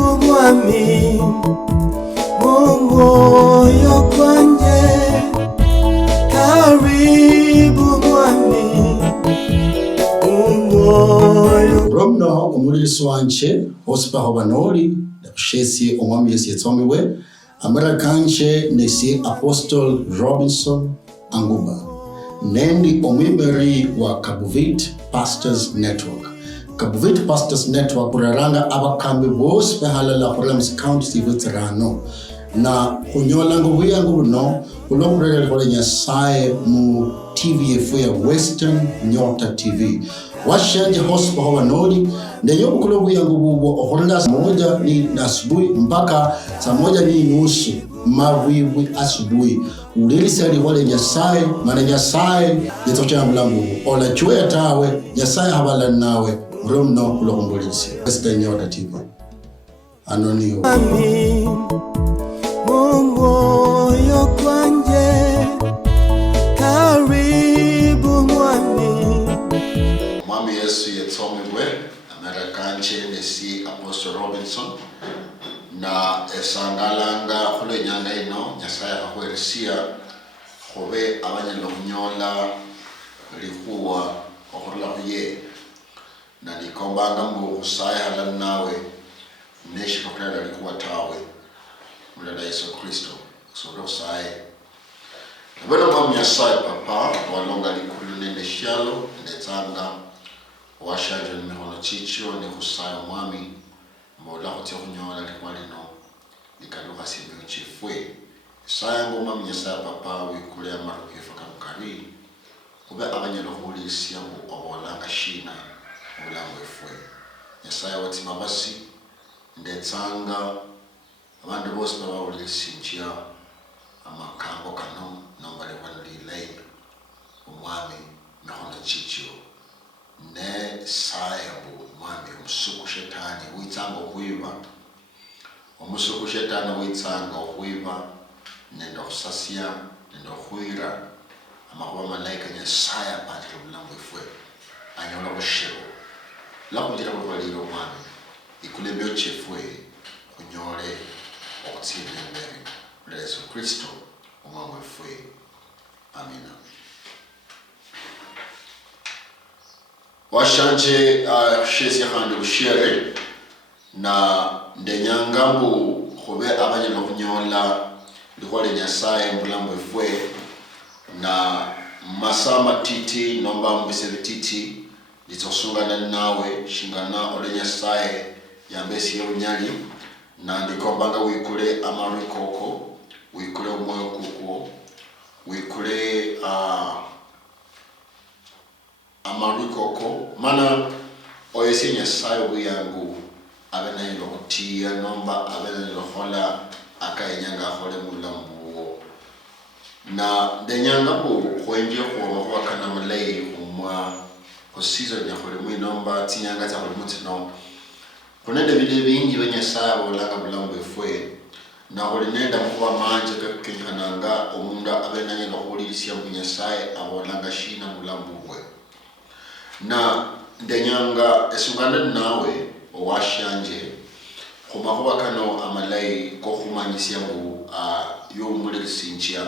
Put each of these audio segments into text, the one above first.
mwami moyo kwanje, karibu mwami moyo. Romno umulisi wanje hosipaho banoli shesi omwami Yesu yetsomiwe amara kanje nesi Apostle Robinson Anguba nendi omwiberi wa Khumwitsomie Pastors Network. Khumwitsomie Pastors Network uraranga abakambi bose behalala Khumwitsomie County Sivutsirano na kunyola ngubuya ngubuno ulokurele kwa Nyasaye mu TV yefu ya Western Nyota TV. Washanje hospa hawa nodi ndenyo kulobu yangu bubo okorenda saa moja ni asubuhi mpaka saa moja ni nusu mawiwi asubuhi. Ulilisali wale Nyasaye mana Nyasaye yetocha mlambu ola chwe tawe Nyasaye habala nawe romno kulokumbulisi Western Nyota TV anoniyo moyo kwanje, karibu mwami. Mwami Yesu yetsomiwe amara kanje nesi Apostle Robinson na esangalanga kule nyanga ino Nyasaye akwerisia khobe abanyalo kunyola likuwa okhorla kuye na nikombanga mbu kusaya hala nawe neshi kokera likuwa tawe mulala Yesu Kristo soro saye bwana mwami Nyasaye papa walonga likulu nende shalo ndetsanga washaje nimehono chicho ni kusaya mwami mbola kutya kunyola likuwa lino likaluka sibu chifwe saya ngoma Nyasaye papa wikule amaruke faka mukari ube abanyalo hulisi yangu obolanga shina mulango efwe Nyasaye watima basi ndetsanga abantu bose babawulisinjia amakambo kano nombale wanilei umwami nahono chicho ne sayabu mwami umusuku shetani witsanga okwiba umusuku shetani witsanga okwiba nendo kusasiya nendo khwira amakuba malaika Nyasaye patile bulambo efwe anyola kushebo lakujira kubaliro mwami ikulebyo chefwe kunyole okutsile mbere Yesu Kristo umwami wefwe amina. Washanje shesi handi ushere na ndenyangambu khobe abanyalo kunyola likwale Nyasaye mbulambo wefwe na masama titi nomba mbise titi litosungana nawe shingana ole Nyasaye yambesi yonyali na ndikombanga wikule amarikoko wikule umoyo kuko wikule amarikoko mana oyesi Nyasaye buyangu abena yilo kutia nomba abena yilo hola akayenyanga hole mulambu na denyanga bu kwenje kwa kana mulei umwa kosizo nyakole mu nomba tinyanga ta hole mutino kunende bide bingi Nyasaye bolanga bulambu efwe na holinenda kuba manje kekenyananga omunda abenanye nokulisia mu Nyasaye abolanga shina bulambu bwe na ndenyanga esungana nawe owashanje kumakuba kano amalai ko kumanyisia mu yo mulisinchia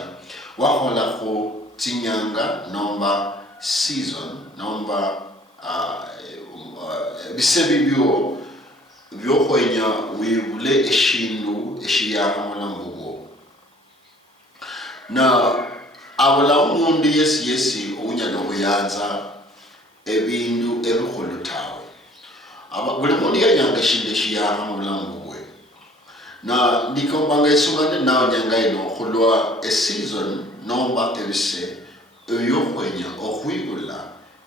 wahola ko tinyanga nomba season nomba bisebibyo byokwenya wibule eshindu eshiyaha mulambugo na abula umuntu yesi unyalo kuyanza ebindu ebikhulutawe buli muntu yanyanga eshindu eshiyaha mulambugo na ndikombanga esungane nawe nyanga ino khulwa season nomba ebise ebyokwenya okhwibula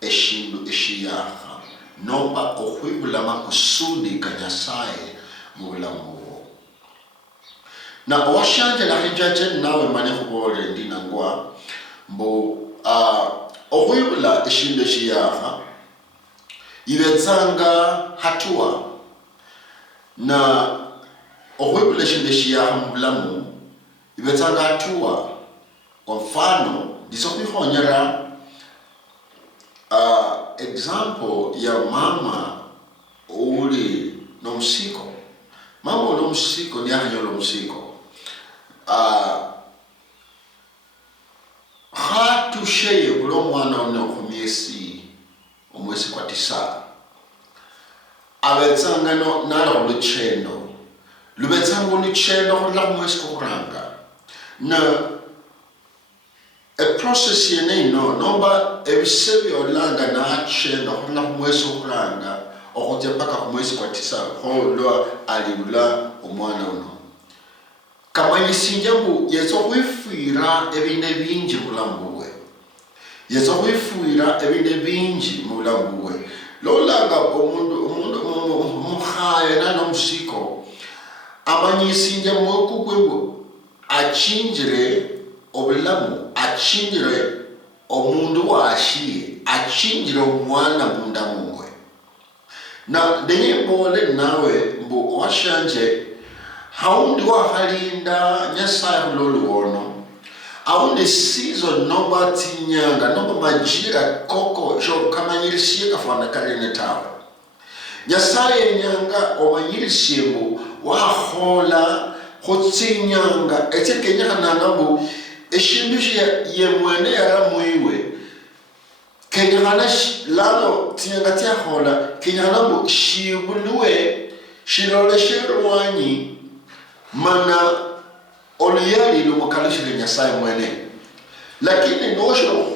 eshindu eshiyaha nomba okhwibula makusudi ka Nyasaye mubulamu na washanje la hijaje nawe mane khubole ndinangwa mbo okhwibula eshindu eshiyaha ibetsanga hatua na okhwibula eshindu eshiyaha mubulamu ibetsanga hatua kwa mfano ndisokhwikhonyera example ya mama uli no msiko mama lo msiko ni hanyo lo msiko hatu sheye kulo mwana ono kumyesi omwesi kwa tisa abetsanga no nalo luchendo lubetsanga luchendo la mwesi kuranga na a process yene no nomba ebisebi olanga na chendo la mwesi kuranga okuja paka kumwesi kwa tisa lo alibula omwana ono kamanyisinja mbu yeso kwifira ebinde bingi mulambuwe yeso kwifira ebinde bingi mulambuwe lolanga omundu mukhaya nano musiko amanyisinja mwokugwebo achinjire obulamu achinjire omundu washiye achinjire omwana munda mungwe na ndeyimbole nawe mbu washanje haundi wahalinda nyasaye hulolu wono haundi season noba tinyanga noba majira koko jo kamanyirisiye kafana karine tawe nyasaye nyanga omanyirisiye mbu wahola hotinyanga eteke nyanga mbu eshindushi ye mwene yaramwiwe kenyana lano tinyanga tiahola kenyana mbu shibuluwe shilole shirwanyi mana oluyali lumukalishile nyasaye mwene lakini nosho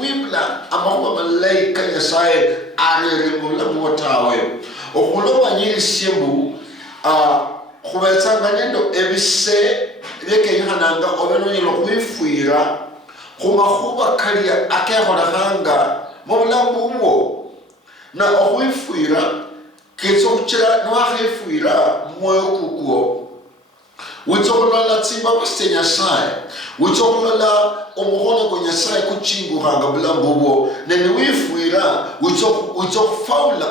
wibla amakuba malaika nyasaye areremula mwotawe okuloba nyiri simbu khubetsanga nendo ebise byekenyananga obenonyelo khwifwira khumakhuba kalia akekholehanga mubulamu bwo na okhwifwira ketsokuchira nwakhefwira mwoyo kukwo witsokulola tsimba kwasite nyasaye witsokulola omuhono kwa nyasaye kuchinguhanga bulamu bwo nene wifwira witsokufaula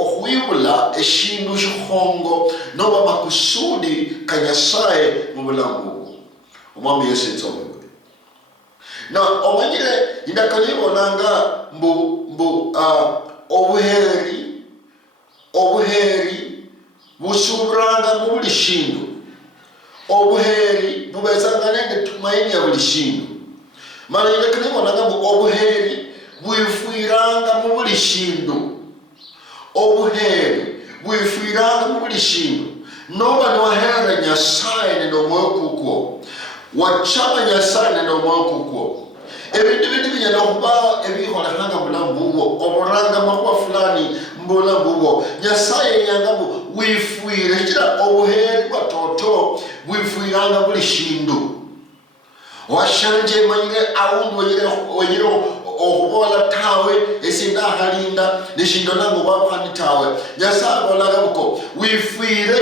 okhwibula eshindu shihongo noba makusudi ka nyasaye mubulamu bwo omwami yesu etsomebwe na omanyire indakalibonanga mbu obuheri busuranga mubuli shindu obuheri bubezanga nende tumaini ya buli shindu mana indakalibonanga mbu obuheri bwifwiranga mubuli shindu obuheri bwifwiranga mubuli shindu noba niwahera nyasaye nende omwoyo kukwo wachama nyasaye nende omwoyo kukwo ebindu bindi binyala okuba ebiholehanga bulamu bubwo oburanga makuba fulani mbulamu bubwo nyasaye yanga mbu wifwire kira obuheri bwatoto bwifwiranga buli shindu washanje manyire awundi wenyire okubola tawe esindahalinda nishindo nangu babuhani tawe nyasaye bolaga buko wifwire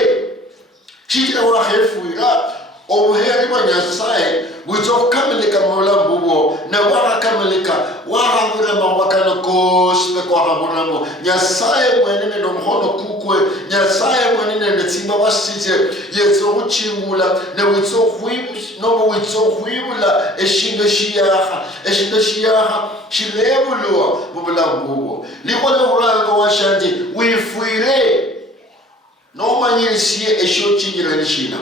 kira wahefwira obuheri bwa nyasaye bwizokukamilika mubulamu bubwo na wakakamilika wahabura mawakano kosibe kwahaburamo nyasaye mwenene nomuhono kukwe nyasaye mwenene netsimba basije yetsokuchingula witsokuhwibula eshindu shiyaha shilebulwa mubulamu bubwo likole uranga washanje wifwire nomanyirisiye eshochingila nishina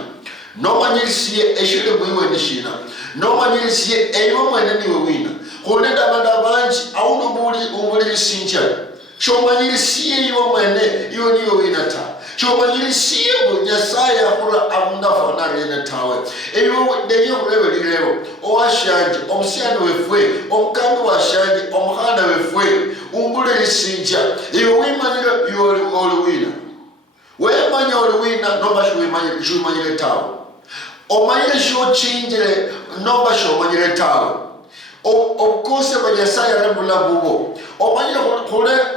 nomanyirisiye eshile bwiwe nishina nomanyirisiye eyo mwene niwe wina khulenda abandu abanji awuno ubulilisinja shomanyirisiye iwe mwene iwe niwe wina ta shomanyirisiye mbu nyasaye akhula abundu afanarene tawe eyo ndenye khulebelilebo owashanje omusyani wefwe omukambi washanje omuhana wefwe umbulilisinja iwe wimanyire iwe oli wina wemanya oli wina noba shiwimanyire tawe omanyire shochinjire noba shomanyire tawe obukose bwa nyasaye arembulamu bubwo omanyire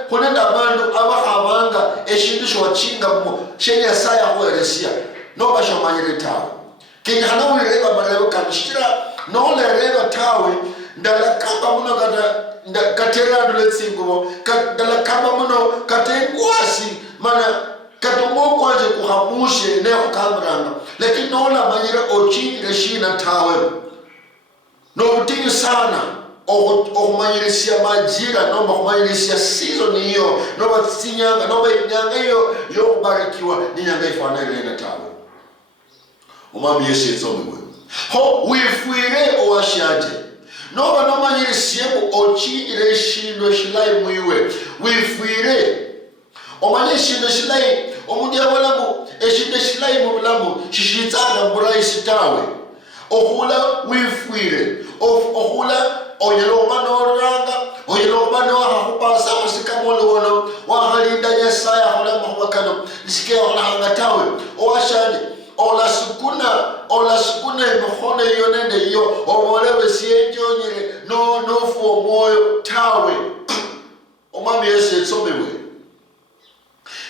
khulenda abandu abahabanga eshindu shochingamu shenyasaye ahuweresya noba shomanyire tawe kenyakhana wireba malebo kanishikira nolereba tawe ndala kamba muno katerando letsingubo ndala kamba muno katengwasi mana katomo kwanje kuhamushe ne kukamranga lakini nola manyira ochinjire shina tawe no butinyu sana okumanyirisia majira nomba kumanyirisia season hiyo nomba tsinyanga nomba inyanga hiyo yokubarikiwa ninyanga ifanele tawe. Umwami Yesu yetsomiwe ho wifwire owashanje nomba nomanyirisiye ochidire shindo shilayi mwiwe wifwire omanye shindo shilayi omundu yabolamu eshindo shilayi mu bulamu shishitsanga mburaisi tawe ohula wifwire ohula oyeloma noranga oyeloma nohakupasa musikamolo wono wahalinda Nyasaye ahola mahubakano nisike olahanga tawe owashanje ola sukuna imkhona iyo nende iyo obolewe siyenjonyere nofu omoyo tawe. Omwami Yesu yetsomiwe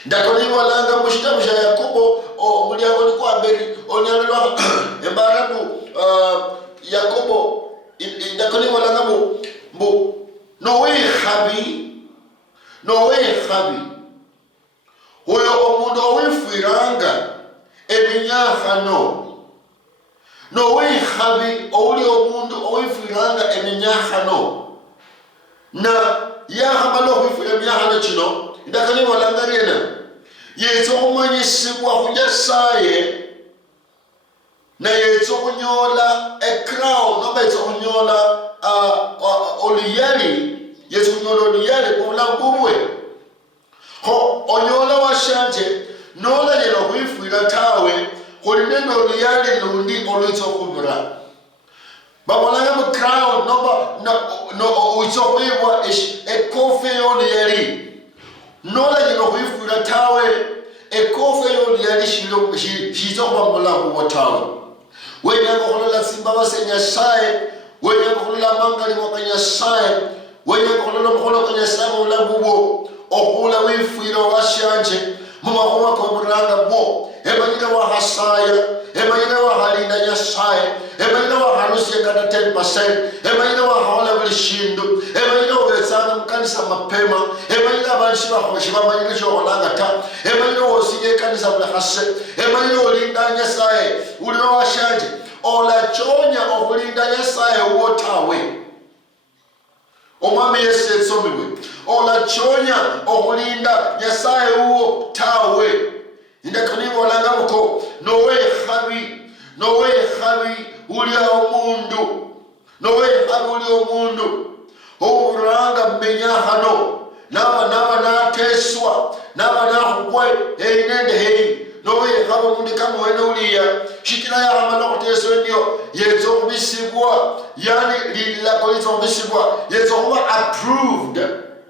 ndakoniwalanga mushitabu sha Yakobo omulyango ni kwamberi onyalelwa embarabu Yakobo ndakoniwalanga mbu nowehabi oyo omundu owifwiranga eminyahano nowehabi owuli omundu owifwiranga eminyahano na yahamala okwifwira eminyahano kino ndakoniwalanga lyena yetsa okumanyisibwa ku Nyasaye na yetsa okunyola crown nomba yetsa okunyola oluyali yetsa okunyola oluyali kubulamu bubwe ho onyola washanje nolayela okwifwira tawe kuli nende oluyali lundi olwitsa okubira babonanga mu crown nomba witsa okwibwa ekofe y'oluyali nolayela okwifwira tawe ekofe y'oluyali shitsa okuba mubulamu bwo tawe wenyanga okulola simbabase Nyasaye wenyanga okulola amangalimo ga Nyasaye wenyanga okulola omukono gwa Nyasaye mu bulamu bwo okuula wifwira owashanje mu makuba g'oburanga bwo emanyire wahasaya emanyire wahalinda Nyasaye emanyire wahalusya kata 10% emanyire wahaola buli shindu emanyire obetsanga mukanisa mapema emanyire abanshi bahoshi bamanyire kyoholanga ta emanyire wosiga ekanisa buli hase emanyire olinda Nyasaye ulira washanje olachonya okulinda Nyasaye wotawe. Omwami Yesu yetsomiwe olachonya okulinda Nyasaye uwo tawe ndakoniwalanga muko nowehabi uli omundu oburanga mmenyahano naba nateswa naba nahubwe nende hei nowehabi omundu kama wene uliya shikira yahamala okuteswa ndio yetsa okubisibwa yani lilako litsa okubisibwa yetsa okuba approved.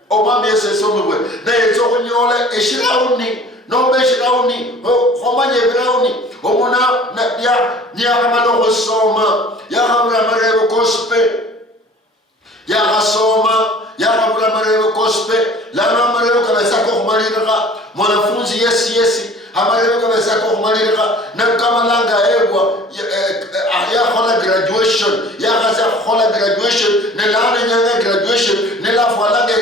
Omwami Yesu yetsomiwe na yetsa okunyola eshirawuni nomba eshirawuni homanya ebirawuni omuna yahamala okusoma yahabula amarebo gospel yahasoma yahabula amarebo gospel lano amarebo kabesako okumalirira mwanafunzi yesi amarebo kabesako okumalirira nakamalanga ebwa yahola graduation yahasa hola graduation nelana nyanga graduation nelafwalanga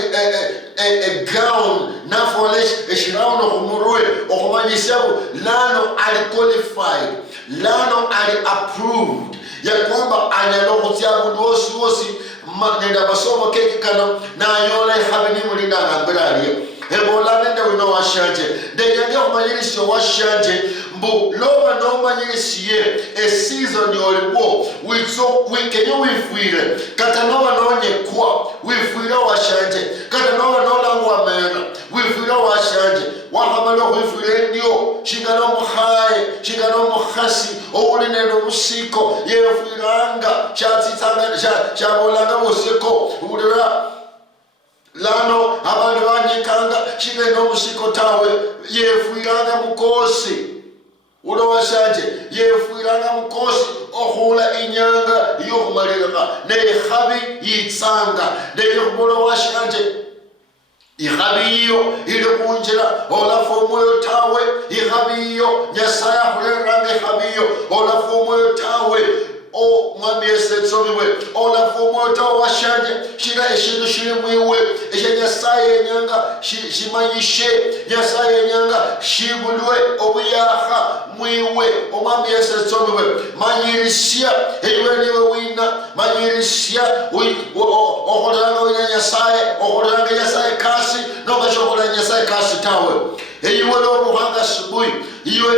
gown nafola eshirawo nokumurwe okumanyisyabu lano ali qualified lano ali approved yakwamba anyala okutya abundu wosi nenda masomo kekikano nayola ehabe nimulinda angambira aliyo ebola nende wino washanje ndenyange okumanyirisya owashanje mbu loba nomanyirisiye season yoliwo kenye wifwire kata noba nonyekwa wifwire owashanje kata noba nolangwa mera wifwire owashanje wahamala okwifwire ndio shingana omuhaye shingana omuhasi owuli nende omusiko yefwiranga shabolanga musiko ulira lano abantu banyekanga shingana omusiko tawe yefwiranga mukosi ulo washanje yefwiranga mukosi ohula inyanga yokumalirika nehabi yitsanga neyokubola washanje ihabi iyo ili kunjira olafu omwoyo tawe ihabi iyo Nyasaye ahuliranga ihabi iyo olafu omwoyo tawe Omwami Yesu yetsomiwe olafu omwoyo tawe washanje shira eshindu shiri mwiwe eshe Nyasaye enyanga shimanyishe nyasaye nyanga shibulwe obuyaha mwiwe omwami Yesu etsomiwe manyirisia ewe niwe wina manyirisia okolanga wina nyasaye okolanga nyasaye kasi nokashokolanga nyasaye kasi tawe eyiwe lobuhanga sibuyi iwe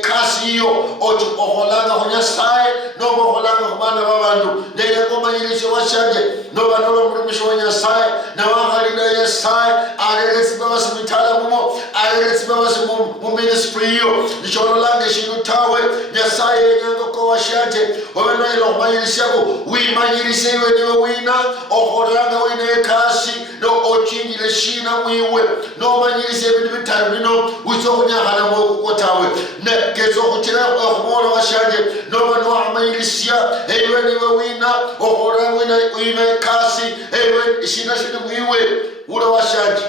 kasi iyo okolanga ku nyasaye nobokolanga ku bana babantu ndeyeko manyirisia washanje nobanolo mulumisho wa nyasaye nawahalina nyasaye arelesi babasi mitala mumo arelesi babasi mu ministry iyo nichonolonga shindu tawe nyasaye nyanga ko washanje wabenoilo kumanyirisiako wimanyirise iwe niwe wina okolanga wina ekasi no ochinjile shina mwiwe no manyirise ibintu bitano bino wizokunyahana mwokukotawe nekezokutira okumwola washanje noba noamanyirisia iwe niwe wina okolanga wina ekasi iwe shina shina mwiwe ula washanje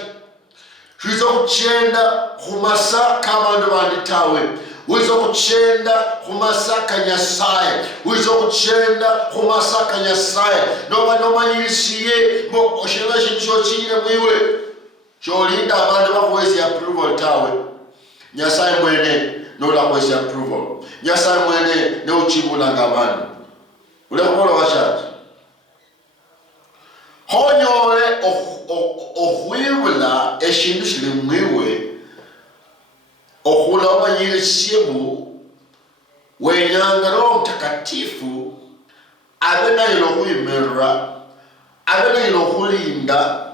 wizokuchenda kumasa kabandu banditawe wizokuchenda kumasaka nyasaye wizokuchenda kumasaka nyasaye noba nomanyirisiye mo oshela shintu shochire mwiwe sholinda abantu bakwezi approval tawe nyasaye mwene nola kwezi approval nyasaye mwene ne uchibula ngabantu ule kubola washaje honyole ohwibula eshintu shili mwiwe okula omanyirisiemu wenyanga Roho Mtakatifu abe nayilo kwimerera abe nayilo kulinda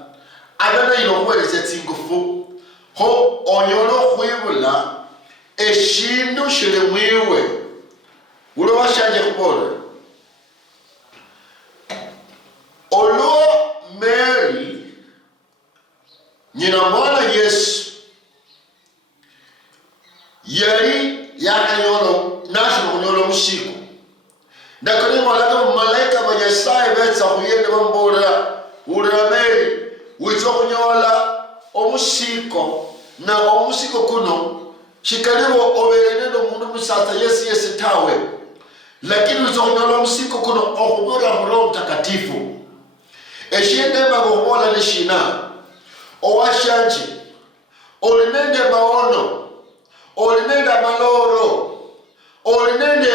abe nayilo kuweleza etsingufu ho onyolo khwibula eshindu shili mwiwe ulo washanje kubola olo Mary nyina mwana Yesu yari yakanyolo nasho kunyolo mushiku ndakone malaika malaika banyasaye betsa kuyende bambora ura Mary wizo kunyola omushiko na omushiko kuno shikalibo oberene no mundu musasa Yesu tawe lakini wizo kunyola omushiko kuno okubora Roho Mtakatifu eshinde bagobola nishina owashanje olinende maono olinende maloro olinende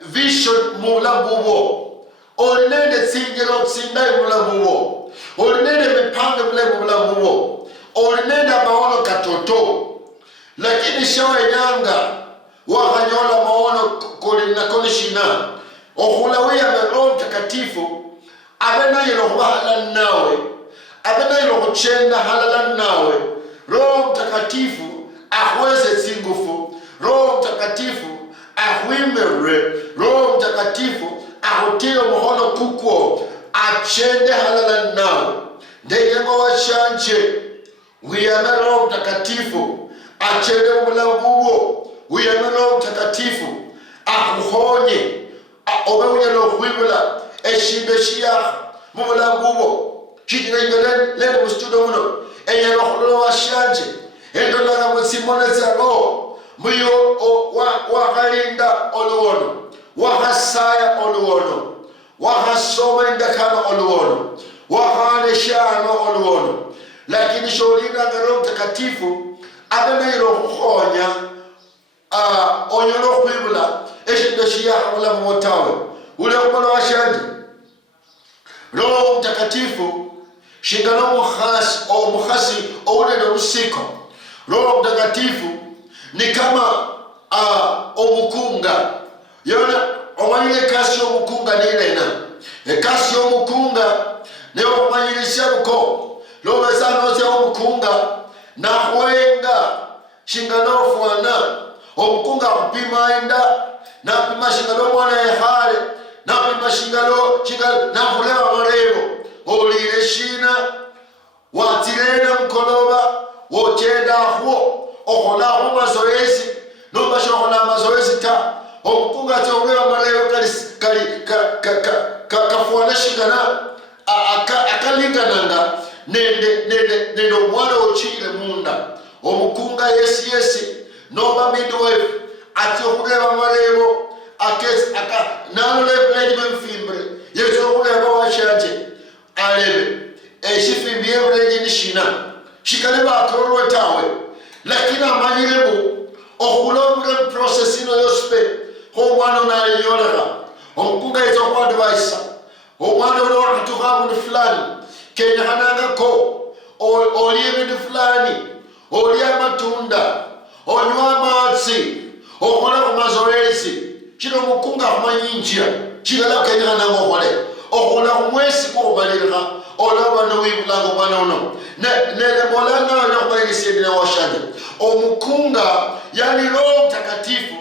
vision mulabubo olinende tsingiro tsindai mulabubo olinende mipango mulabubo olinende maono katoto lakini shawe nyanga wakanyola maono kolina konishina okulawia Roho Mtakatifu abena yilo kubahala nawe abena yilo kuchenda halala nawe Roho Mtakatifu ahweze tsingufu Roho Mtakatifu ahwimere Roho Mtakatifu ahotiyo muhono kuko achende halala nawe ndeyemo washanje wiyana Roho Mtakatifu achende mulabuwo wiyana Roho Mtakatifu ahuhonye obe unyalo huibula eshimbe shiya mulabuwo chijina ingelen lende mustudo muno enyalo hulo washanje endola musimone zaro muyo wakalinda oluwono wakasaya oluwono wakasoma indakano oluwono wakaneshano oluwono lakini sholinda Roho Mtakatifu abanairo kuhonya onyolo kwibula eshindo shiyaha mula mwotawe ule kumona washanje Roho Mtakatifu shingano mukhasi owune no musiko Roho Mtakatifu ni kama omukunga yona omanyile kasi omukunga nina ekasi omukunga ne omanyilisha buko lobe sanoze omukunga na hwenga shingano fwana omukunga kupima enda na pima shingano mwana ehale na pima shingano na hulewa marebo olile shina watirena mkoloba wochenda huo okola ho mazoezi no bashokola mazoezi ta omukunga tyowewa marebo kafuana shingana akalingananga nende omwana ochile munda omukunga yesi noba midwife ati okuleba marebo naloleba mfimbre yesu okuleba washanje alebe eshifimbi ebreji nishina shikale bakorwe tawe lakini amanyirebo okulobra process ino yospe omwana nayolega omukunga yezo kwa advice omwana ono atukabu fulani kenya hananga ko oliye bintu fulani oliya matunda onywa amatsi okola ku mazoezi kino mukunga kumanyinjira kigala kenya hananga okole okola ku mwezi kubalirika olaba nowibulago mwana ono nelembolana nokubayirisiyedina washanje omukunga yani Roho Mtakatifu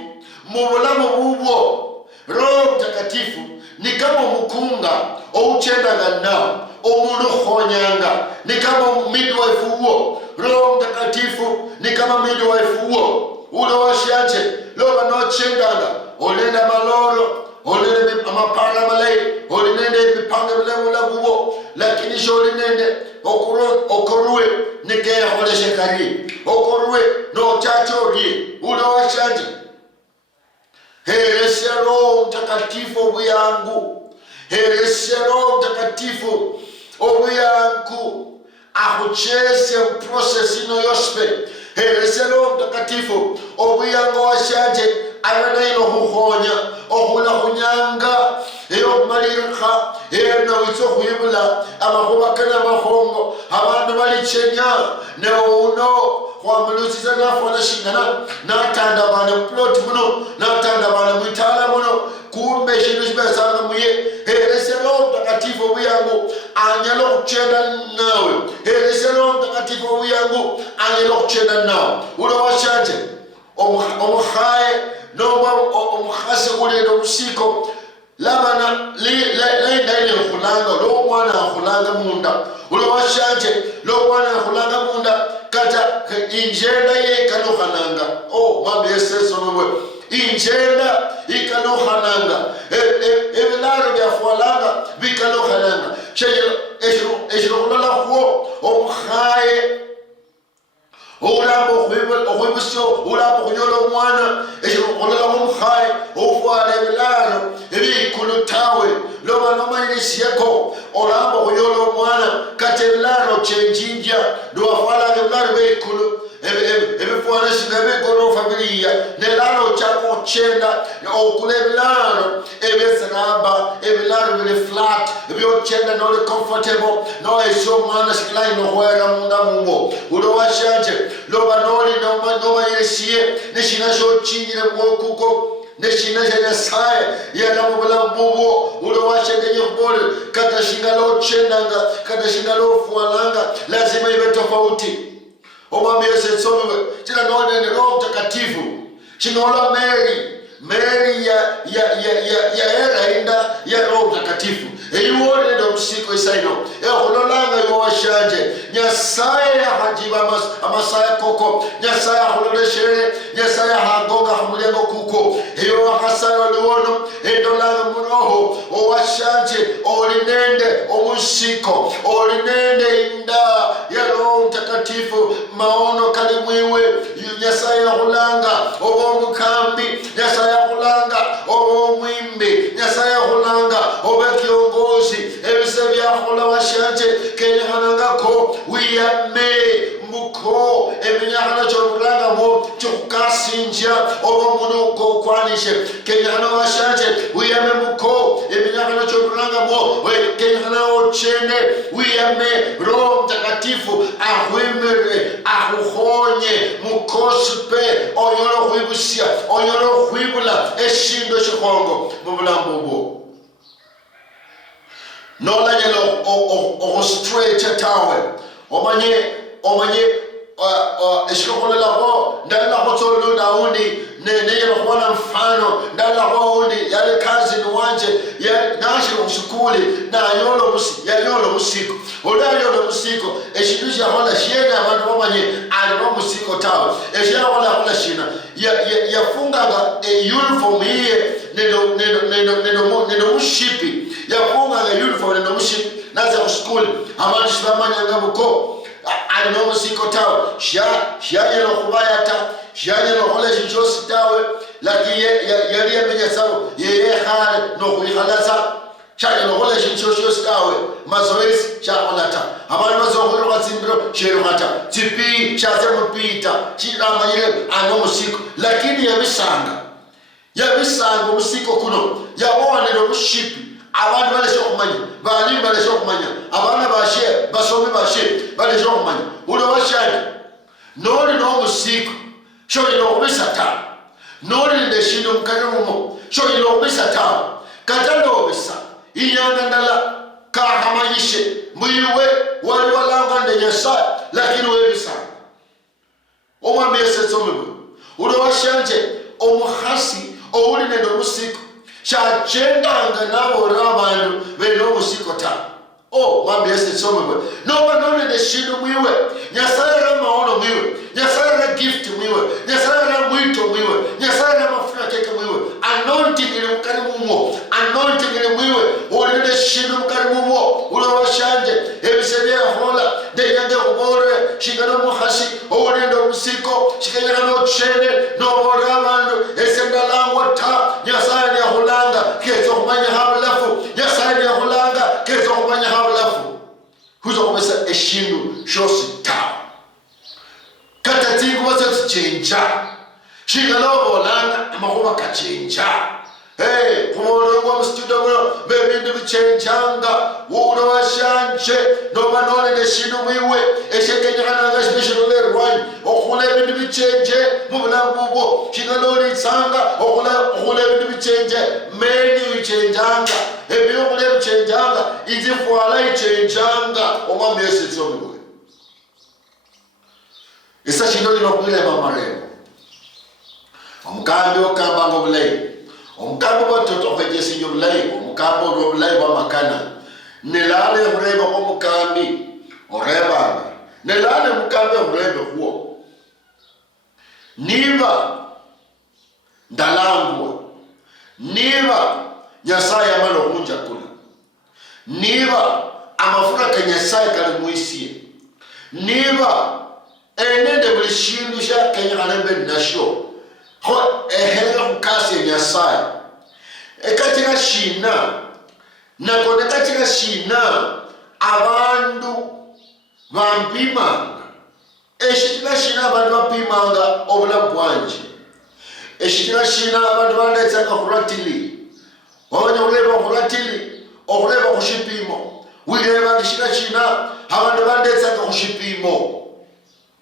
mu bulamu bubwo. Roho Mtakatifu ni kama omukunga ouchendaga nawo omundu khonyanga ni kama midwife uwo. Roho Mtakatifu ni kama midwife uwo ulo washanje loba nochendanga olenda maloro olende amapanga malai olinende mipanga bilemula kubo lakini sholinende okorwe nikeya holeshe kari okorwe no chachori ulo washanje herese Roho Mtakatifu obuyangu herese Roho Mtakatifu obuyangu ahuchese process ino yospe herese Roho Mtakatifu obuyangu washanje ayana ino huhonya ohula hunyanga eyo malirika eno witso huibula amahuba kana mahongo abantu balichenya ne uno kwa mulusiza nafona shingana natanda bana plot muno natanda bana mwitala muno kumbe shindu shibesanga muye herese Roho Mtakatifu obuyangu anyalo kuchenda nawe herese Roho Mtakatifu obuyangu anyalo kuchenda nawe ulo washanje omuhaye noma omuhase kulelo musiko labana le khulanga lo mwana khulanga munda ulo washanje lo mwana khulanga munda kata injenda yekanohananga mambe yeseso nomwe injenda ikanohananga ebilaro bya khwalanga bikanohananga shejelo eshiro kulala kho omuhaye Olambo khwibusyo olambo khunyola omwana ekikokolela omukhaye ofwala ebilalo ebikulu tawe loba nomanyisiyeko olambo khunyola omwana kati ebilalo kyenjinja lwafwala ebilalo bikulu ebifwana singa bigorofa biliya nelalo kyako kyenda okula ebilalo ebyesiraba ebilalo bili flat ebyokyenda noli comfortable noesyo omwana sikilayi nokhwera munda mumwo ulo washanje loba noli nomanyisiye neshina shochinyire mwokuko neshina shanyasaye yalamubulamu bubwo ulo washengenye khubole kata shingalo chendanga kata shingalo fwalanga lazima ibe tofauti. Omwami Yesu etsomewe chila nonene Roho Mtakatifu chinola Mary ya era inda ya Roho Mtakatifu eyiwone ndo musiko isaino ehololanga yowashanje nyasaye hajiba amasaya koko nyasaye hololeshere nyasaye hagonga humulengo kuko eyo wakasaya liwono endolanga muroho owashanje olinende omusiko olinende inda ya Roho Mtakatifu maono kalimwiwe nyasaye hulanga obo mukambi nyasaye hulanga obo mwimbi nyasaye hulanga obo kiongozi ebise byahola washanje kenyahanangako wiyame mbuko eminyahana chorulanga mo chukasinja obo munuko kwanishe kenyahana washanje wiyame mbuko eminyahana chorulanga mo kenyahana ochene wiyame Roho Mtakatifu ahwimere ahuhonye mukospe onyolo huibusia onyolo huibula eshindo shikongo mubulamu bwo nola nyelo o straight tawe omanye eshikokolela ko ndala ko tsolo daundi neyelo khona mfano ndala ko undi yale kazi niwanje ya nashi ushukuli na yolo musiko olalo musiko eshidusha hola shena abantu bamanye alimo musiko tawe eshya hola shina yafungaga uniform iye neno mushipi yafungaga uniform neno mushipi naza ku school abantu bamanye ngabuko alimo musiko tawe shya kubayata shya hola shichosi tawe laki yali yamenya sawo yehale no kuihalasa Shaka no relationship stawe mazoezi shakolata abantu bazokholo kwatsimbiro sherokata tipi shaze mupita chiramanyire ano musiko lakini yabisanga musiko kuno yabonero mushipi abantu balesho kumanya balimba lesho kumanya abana bashe basomi bashe balesho kumanya ulo bashani noli no musiko sholi no bisata noli ndeshino mukarimumo sholi no bisata katalo bisa inyanga ndala kahamanyishe mwiwe wali walanga ndenyasa lakini webisa omwami yesetsomwe ulo bashanje omuhasi owuli nendo musiko shachendanga nabo rabantu beno musiko ta mwami yesetsomwe noba nonende shindu mwiwe nyasara maono mwiwe nyasara gift mwiwe nyasara mwito mwiwe nyasara mafuta keke mwiwe anointing ile mukari mumo anointing ile mwiwe olinde shindu mukari mumo ulo washanje ebisebye hola deyange kubore shingano muhasi olinde musiko shikanyaka no chene no borabantu esendalangwa ta nyasara ya holanga kezo kumanya hablafu nyasara ya holanga kezo kumanya hablafu huzo kumesa eshindu shosi ta katati kubaza chenja shingano bolanga amakuba kachenja kumoro kwa mstudio bebindu bichenjanga uno washanje noba none neshindu mwiwe eshekenyana nga special lerwani okule bindu bichenje mubulambubo shingano litsanga okule bindu bichenje meni bichenjanga ebyo okule bichenjanga izifwala ichenjanga omwami yesetsomwe isa shino linokwile mamaremo omukambi okamba ngobulayi omukambi batoto kwejesinyo bulayi omukambi obulayi bwamakana nelale ureba omukambi orebanga nelale mukambi urebe huo niba ndalangwa niba nyasaya amalo kunja kula niba amafura kanyasaya kali muisie niba enende bulishindu sha kenya kalembe nasho ho ehera kukasi nyasaya ekatika shina nakone katika shina abantu bampimanga eshitika shina abantu bapimanga obulamu bwanje eshitika shina abantu bandetsanga kuratili wabanya kuleba kuratili okuleba kushipimo wireba ngishika shina abantu bandetsanga kushipimo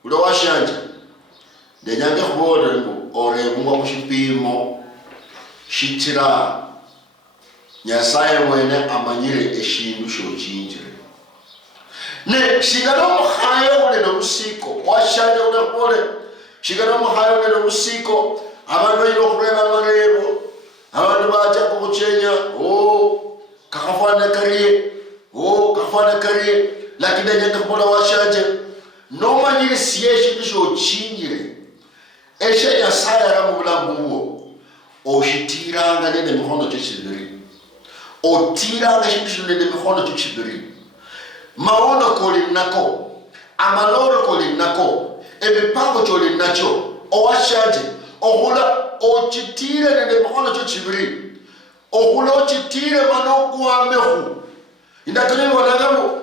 ulo washanje ndenyange kubona orebungwa kushipimo shitira nyasaye wene amanyire eshindu shochinjire ne shigano muhayo ule no musiko washanje unakole shigano muhayo ule no musiko abantu ino kureba marebo abantu bacha kuchenya kakafana kariye lakini ndenyange kubona washanje nomanyire siyeshi bisho chinjire eshe yasaya ramu bulambuwo oshitiranga nende mihono chishibiri otiranga shishu nende mihono chishibiri maono koli nako amaloro koli nako ebipango choli nacho owashaje ohula ochitire nende mihono chishibiri ohula ochitire manokwa mehu indakani wanagamu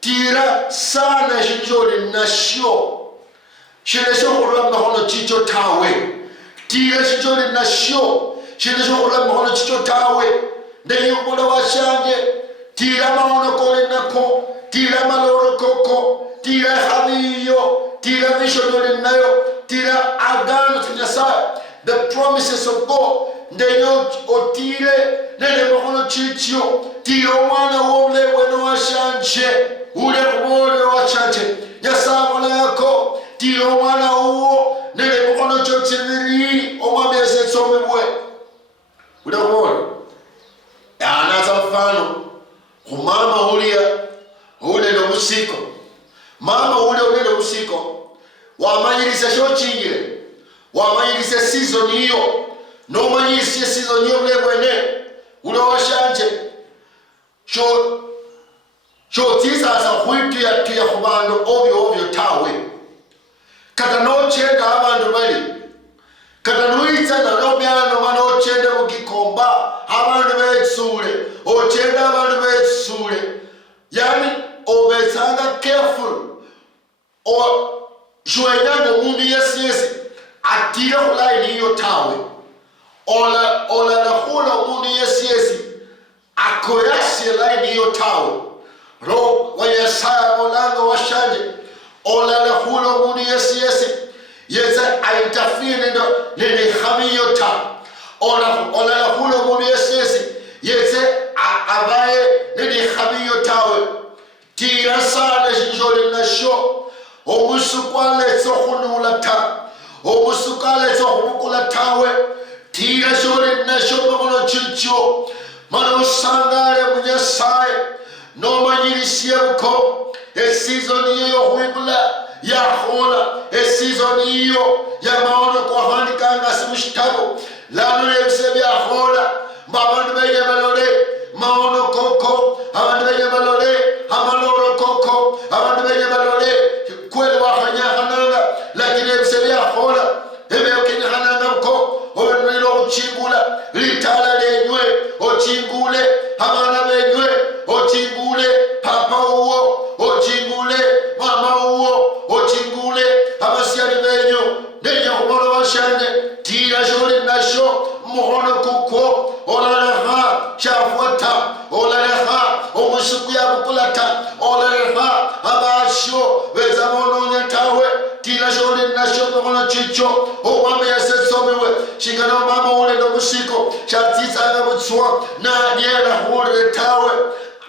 tira sana shinjoli nashio shinesho kuramba hono chicho tawe tira shinjoli nashio shinesho kuramba hono chicho tawe ndeyo kola washanje tira maono kole nako tira maloro koko tira habiyo tira vision nayo tira agano tinyasa the promises of God ndeyo otire nende hono chicho tira mwana wole weno washanje ule kubole washanje nyasabona yako tiro mwana uo nele mukono chochibiri omwami yesetsomwe bwe ule kubole anaza mfano kumama ule no musiko mama ule no musiko wamanyirisa shochingire wamanyirisa season hiyo no manyirisa season hiyo ule bwene ule washanje tisa sa huitu ya tuya kubando obyo tawe kata no chenda abantu bali kata nuitsa na no byano mano chenda mugikomba abantu betsule o chenda careful or joinando mundo yes atira hulai niyo tawe ola na hula mundo yes akoyasi lai niyo tawe ro wanyasaya molanga washanje ola na hula mundo yes yeza interfere nende khamiyo ta ola na hula mundo yes yeze abaye nende khamiyo tawe tira sana jole na sho omusukwale tsokhunula ta omusukale tsokhukula tawe tira jole na sho makono chicho mano sangale munyasaye no manyirisiye ko season yo huibula ya hola season yo ya maono kwa handikanga simushitabo lano yebse ya hola mabandu beye balole maono koko abantu beye balole amaloro koko abantu beye balole kweli wahanya hananga lakini yebse ya hola ebe okenya hananga ko obelo ochingula litala lenywe ochingule abana benywe ochingule papa uwo ochingule mama uwo ochingule abasiani benyo nenya kubolo bashanye tira jole nasho muhono kuko olaleha chafuata olaleha omusuku ya bukulata olaleha abasho weza mono nyatawe tira jole nasho muhono chicho omame yasetsomewe shingana mama ule no musiko chatisa na butswa na nyela hule tawe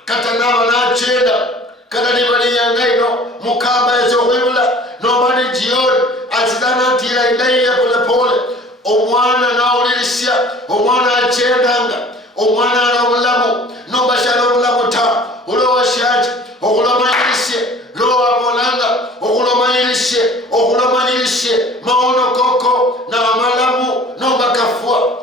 katanama na chenda kada ni bali yangaino mukamba yezo wibula no bani jioni atidana tira indai ya pole pole omwana na ulilisia omwana achendanga omwana na ulamu no bashara ulamu ta ulo washaji okuloma yilishe lo abolanga okuloma yilishe maono koko na malamu no bakafua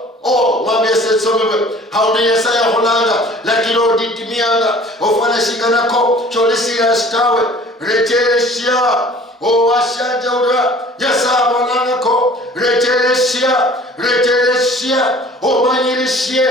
mami yasetsomewe hauni yesaya hulanga lakini oditimianga ofana shikanako cholisia stawe reteresia washanja ura yasabolangako reteresia omanyirishie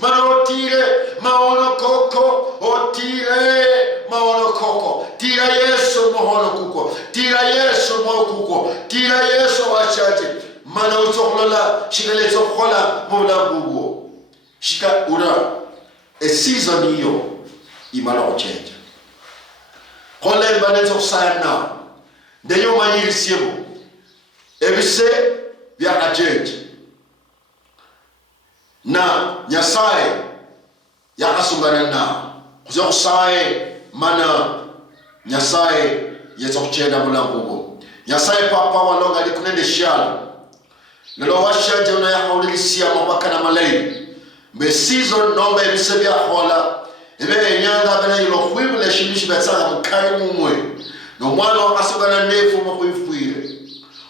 manotire maono koko otire maono koko tira yesu mohono kuko tira yesu mohono kuko tira yesu washaje mana utsokhlola shikale tsokhola mulabugo shika ura season iyo imala ochenja khole mbane tsokusana ndeyo manyirisiemo ebise bya agent na nyasaye yakasungana na kuzokusaye mana nyasaye yetsokuchenda mulabugo nyasaye papa walonga likunende shala lelo washaje na yahaulisia mabaka na malay be season nombe bisebya hola ebe nyanga bana yilo khwibule shimishi batsa mukali mumwe no mwana wakasogana ndefu mkuifuire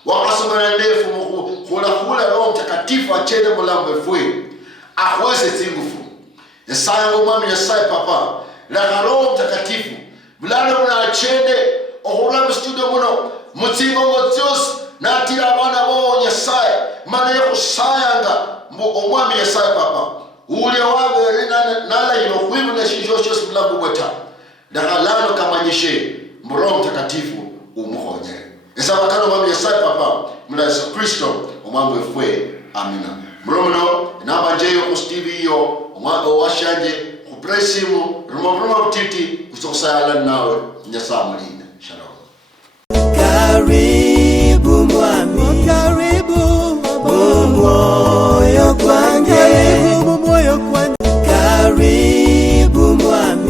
wakasogana ndefu mkhula roho mtakatifu achende mulambo efwe akhweze tsingufu yesaya ngomami yesaya papa la roho mtakatifu bulana muna achende okhula studio muno mutsingo ngotsios natira abana bo yesaya mana yakusayanga omwami yesaya papa ule wabe nala yino khwibule shinjosho sibulambo bweta dagalano kamanyishe Roho Mtakatifu umuhonye esabakano mwami yesaya papa mula Yesu Kristo omwambo efwe amina mrono namba njeyo ku TV yo omwambo washanje ku presimu rumabuma butiti kusosala nawe nyasamulinde shalom karibu mwami karibu moyo kwange karibu